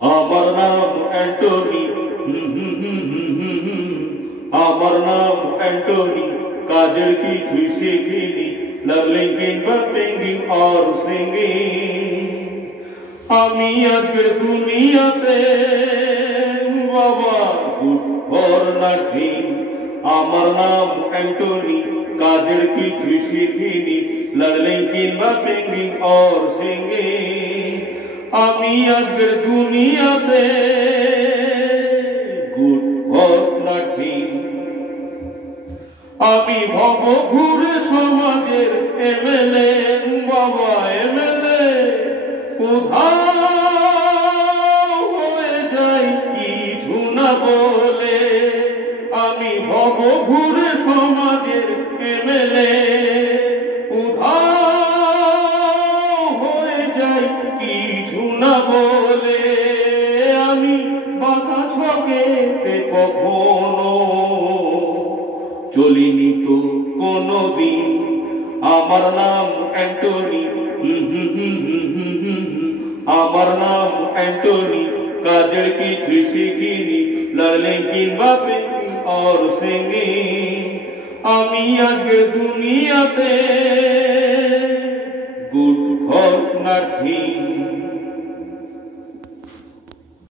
আমার নাম অ্যান্টনি, আমার নাম অ্যান্টনি, কাজের কিছুই শিখিনি, লার্নিং কিংবা সিঙ্গিং অর সিঙ্গিং। আমি আজকের দুনিয়াতে বাবা গুড ফর নাথিং। আমার নাম অ্যান্টনি, কাজের কিছুই শিখিনি, লার্নিং কিংবা সিঙ্গিং অর সিঙ্গিং। আমি আজকের দুনিয়াতে গুড ফর নাথিং। আমি ভব ঘুরে সমাজের এমএলএ, বাবা এমএলএ, উধাও হয়ে যাই কিছু না বলে। আমি ভব ঘুরে সমাজের এমএলএ, উধাও হয়ে যাই কিছু না বলে। আমি বাধা ছকেতে কখনো চলিনি তো কোনদিন। আমার নাম অ্যান্টনি, আমার নাম অ্যান্টনি, কাজের কিছুই শিখিনি, লার্নিং কিংবা সিঙ্গিং অর সিঙ্গিং। আমি আজকের দুনিয়াতে